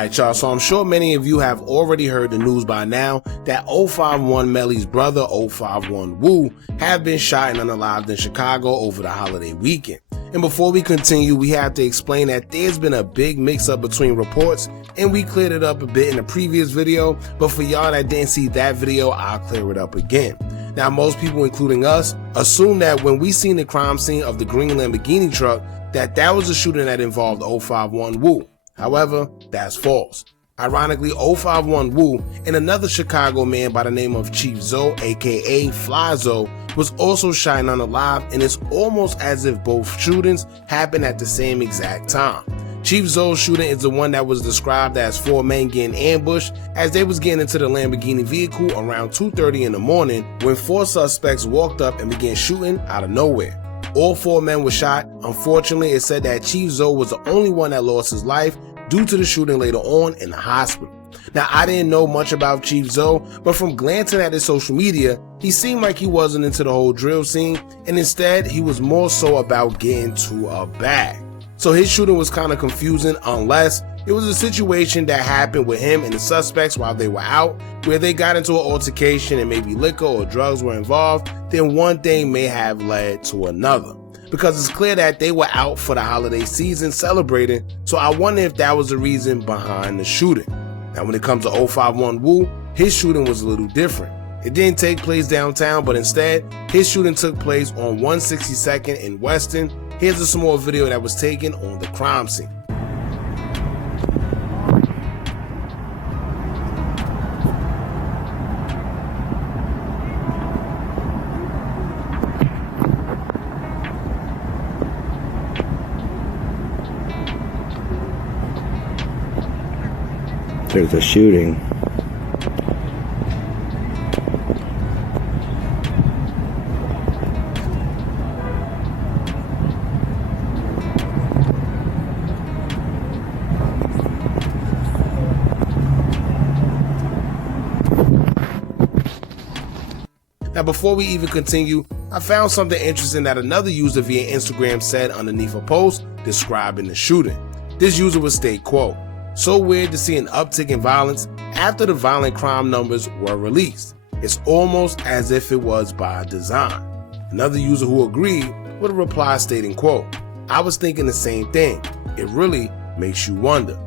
Alright y'all, so I'm sure many of you have already heard the news by now that 051 Melly's brother 051 Woo have been shot and unalived in Chicago over the holiday weekend. And before we continue, we have to explain that there's been a big mix-up between reports, and we cleared it up a bit in the previous video, but for y'all that didn't see that video, I'll clear it up again. Now most people, including us, assume that when we seen the crime scene of the green Lamborghini truck, that was a shooting that involved 051 Woo. However, that's false. Ironically, 051 Woo and another Chicago man by the name of Chief Zoe, aka Fly Zoe, was also shot and unalived, and it's almost as if both shootings happened at the same exact time. Chief Zoe's shooting is the one that was described as 4 men getting ambushed as they was getting into the Lamborghini vehicle around 2:30 in the morning when 4 suspects walked up and began shooting out of nowhere. All 4 men were shot. Unfortunately, it said that Chief Zoe was the only one that lost his life due to the shooting later on in the hospital. Now, I didn't know much about Chief Zoe, but from glancing at his social media, he seemed like he wasn't into the whole drill scene, and instead, he was more so about getting to a bag. So his shooting was kind of confusing unless it was a situation that happened with him and the suspects while they were out, where they got into an altercation and maybe liquor or drugs were involved, then one thing may have led to another. Because it's clear that they were out for the holiday season celebrating, so I wonder if that was the reason behind the shooting. Now when it comes to 051 Woo, his shooting was a little different. It didn't take place downtown, but instead, his shooting took place on 162nd in Weston. Here's a small video that was taken on the crime scene. There's a shooting. Now before we even continue, I found something interesting that another user via Instagram said underneath a post describing the shooting. This user would state, quote, "So weird to see an uptick in violence after the violent crime numbers were released. It's almost as if it was by design." Another user who agreed with a reply stating, quote, "I was thinking the same thing. It really makes you wonder."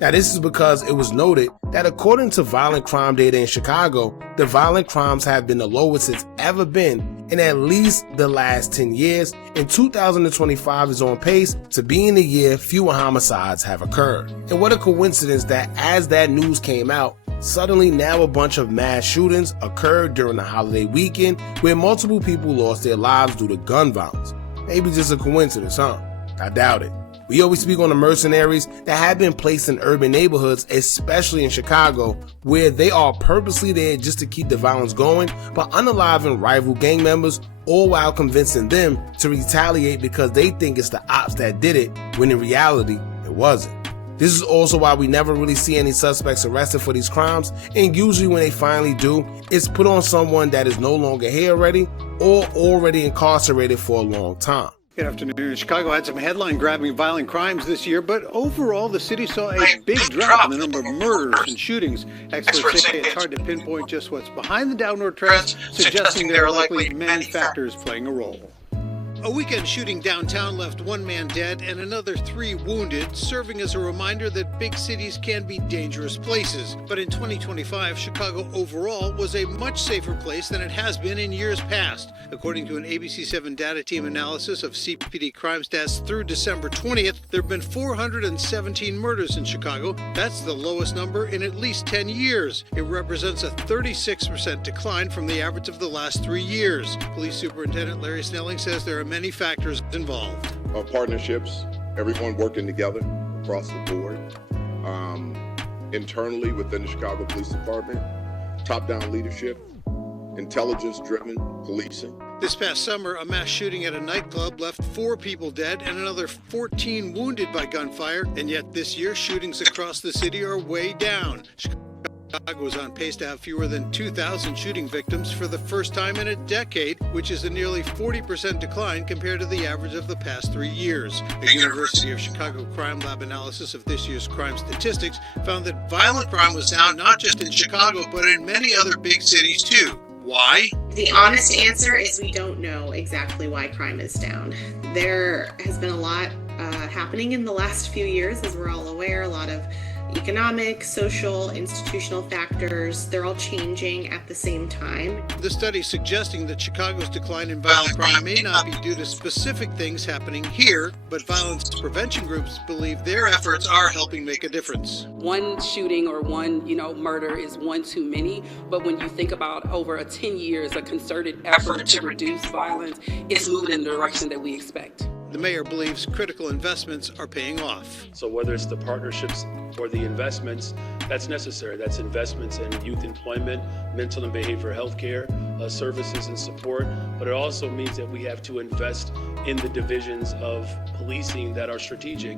Now this is because it was noted that according to violent crime data in Chicago, the violent crimes have been the lowest it's ever been in at least the last 10 years, and 2025 is on pace to being the year fewer homicides have occurred. And what a coincidence that as that news came out, suddenly now a bunch of mass shootings occurred during the holiday weekend where multiple people lost their lives due to gun violence. Maybe just a coincidence, huh? I doubt it. We always speak on the mercenaries that have been placed in urban neighborhoods, especially in Chicago, where they are purposely there just to keep the violence going, but unaliving rival gang members, all while convincing them to retaliate because they think it's the ops that did it, when in reality, it wasn't. This is also why we never really see any suspects arrested for these crimes, and usually when they finally do, it's put on someone that is no longer here already or already incarcerated for a long time. Good afternoon. Chicago had some headline-grabbing violent crimes this year, but overall the city saw a big drop in the number of murders and shootings. Experts say it's hard to pinpoint just what's behind the downward trends, suggesting there are likely many factors playing a role. A weekend shooting downtown left 1 man dead and another 3 wounded, serving as a reminder that big cities can be dangerous places. But in 2025, Chicago overall was a much safer place than it has been in years past. According to an ABC7 data team analysis of CPD crime stats through December 20th, there have been 417 murders in Chicago. That's the lowest number in at least 10 years. It represents a 36% decline from the average of the last 3 years. Police Superintendent Larry Snelling says there are many factors involved. Partnerships, everyone working together across the board, internally within the Chicago Police Department, top-down leadership, intelligence-driven policing. This past summer, a mass shooting at a nightclub left 4 people dead and another 14 wounded by gunfire, and yet this year, shootings across the city are way down. Chicago is on pace to have fewer than 2,000 shooting victims for the first time in a decade, which is a nearly 40% decline compared to the average of the past 3 years. A University of Chicago Crime Lab analysis of this year's crime statistics found that violent crime was down not just in Chicago, but in many other big cities too. Why? The honest answer is we don't know exactly why crime is down. There has been a lot happening in the last few years, as we're all aware, a lot of economic, social, institutional factors. They're all changing at the same time. The study suggesting that Chicago's decline in violent crime may not be due to specific things happening here, but violence prevention groups believe their efforts are helping make a difference. One shooting or one, murder is one too many, but when you think about over 10 years, a concerted effort to reduce violence is moving in the direction that we expect. The mayor believes critical investments are paying off. So whether it's the partnerships or the investments, that's necessary. That's investments in youth employment, mental and behavioral health care, services and support. But it also means that we have to invest in the divisions of policing that are strategic.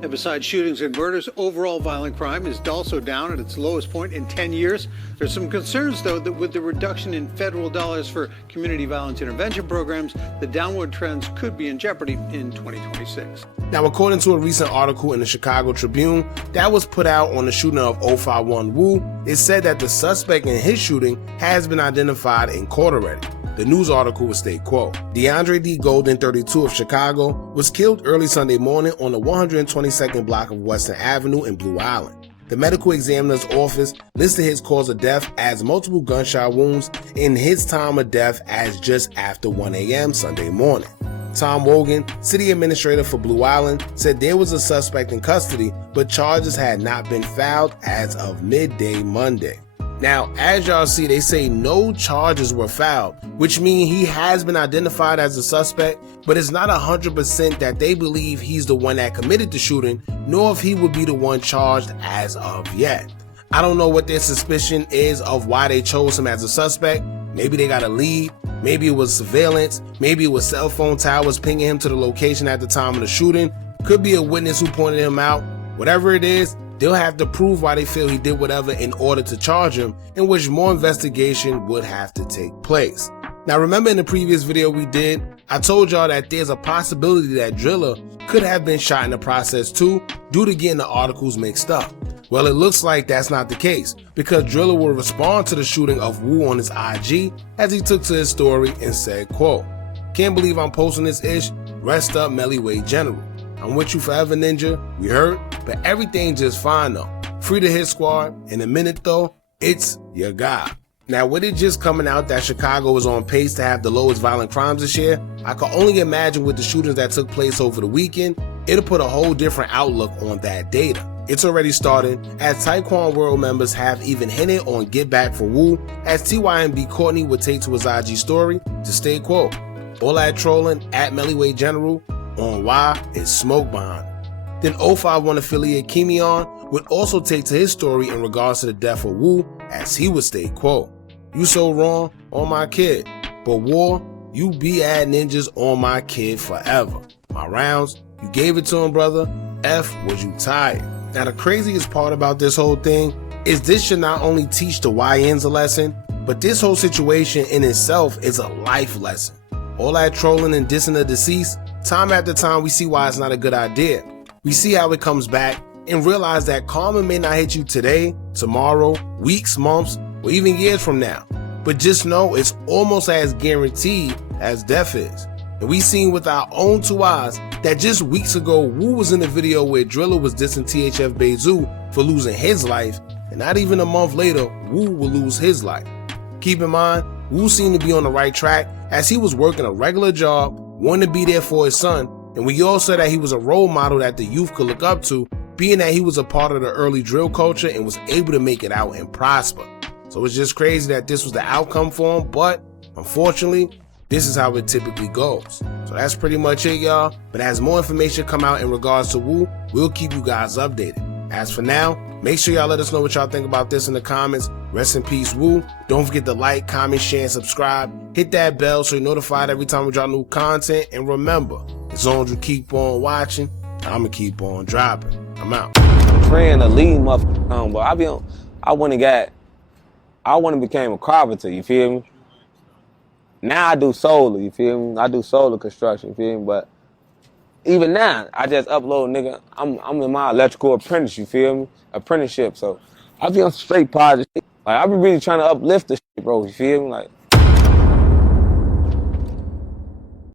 And besides shootings and murders, overall violent crime is also down at its lowest point in 10 years. There's some concerns, though, that with the reduction in federal dollars for community violence intervention programs, the downward trends could be in jeopardy in 2026. Now, according to a recent article in the Chicago Tribune that was put out on the shooting of 051 Wu, it said that the suspect in his shooting has been identified in court already. The news article would state, quote, DeAndre D. Golden, 32 of Chicago, was killed early Sunday morning on the 122nd block of Western Avenue in Blue Island. The medical examiner's office listed his cause of death as multiple gunshot wounds and his time of death as just after 1 a.m. Sunday morning. Tom Wogan, city administrator for Blue Island, said there was a suspect in custody, but charges had not been filed as of midday Monday. Now, as y'all see, they say no charges were filed, which means he has been identified as a suspect, but it's not 100% that they believe he's the one that committed the shooting, nor if he would be the one charged as of yet. I don't know what their suspicion is of why they chose him as a suspect. Maybe they got a lead, maybe it was surveillance, maybe it was cell phone towers pinging him to the location at the time of the shooting, could be a witness who pointed him out. Whatever it is, they'll have to prove why they feel he did whatever in order to charge him, in which more investigation would have to take place. Now, remember in the previous video we did, I told y'all that there's a possibility that Drilla could have been shot in the process too, due to getting the articles mixed up. Well, it looks like that's not the case, because Drilla will respond to the shooting of Wu on his IG as he took to his story and said, quote, can't believe I'm posting this ish, rest up Melly Way General. I'm with you forever, ninja. We hurt, but everything just fine though. Free the hit squad. In a minute though, it's your guy. Now, with it just coming out that Chicago is on pace to have the lowest violent crimes this year, I can only imagine with the shootings that took place over the weekend, it'll put a whole different outlook on that data. It's already started, as Taekwon World members have even hinted on Get Back for Wu, as TYMB Courtney would take to his IG story to state, quote, all that trolling at Mellyway General on why is smoke behind it. Then 051 affiliate Kimion would also take to his story in regards to the death of Wu, as he would state, quote, you so wrong on my kid, but war, you be ad ninjas on my kid forever. My rounds, you gave it to him, brother. F, was you tired? Now, the craziest part about this whole thing is this should not only teach the YNs a lesson, but this whole situation in itself is a life lesson. All that trolling and dissing the deceased, time after time we see why it's not a good idea. We see how it comes back and realize that karma may not hit you today, tomorrow, weeks, months, or even years from now. But just know it's almost as guaranteed as death is. And we seen with our own two eyes that just weeks ago, Wu was in a video where Drilla was dissing THF Beizhu for losing his life, and not even a month later, Wu will lose his life. Keep in mind, Wu seemed to be on the right track as he was working a regular job, wanting to be there for his son, and we all said that he was a role model that the youth could look up to, being that he was a part of the early drill culture and was able to make it out and prosper. So it's just crazy that this was the outcome for him, but unfortunately, this is how it typically goes. So that's pretty much it, y'all. But as more information come out in regards to Wu, we'll keep you guys updated. As for now, make sure y'all let us know what y'all think about this in the comments. Rest in peace, Wu. Don't forget to like, comment, share, and subscribe. Hit that bell so you're notified every time we drop new content. And remember, as long as you keep on watching, I'ma keep on dropping. I'm out. Praying to leave motherfucker on, but I be on I went and became a carpenter, you feel me? Now I do solar, you feel me? I do solar construction, you feel me? But even now, I just upload, nigga. I'm in my electrical apprentice, you feel me? Apprenticeship, so I be on straight positive. Like, I be really trying to uplift the shit, bro, you feel me? Like,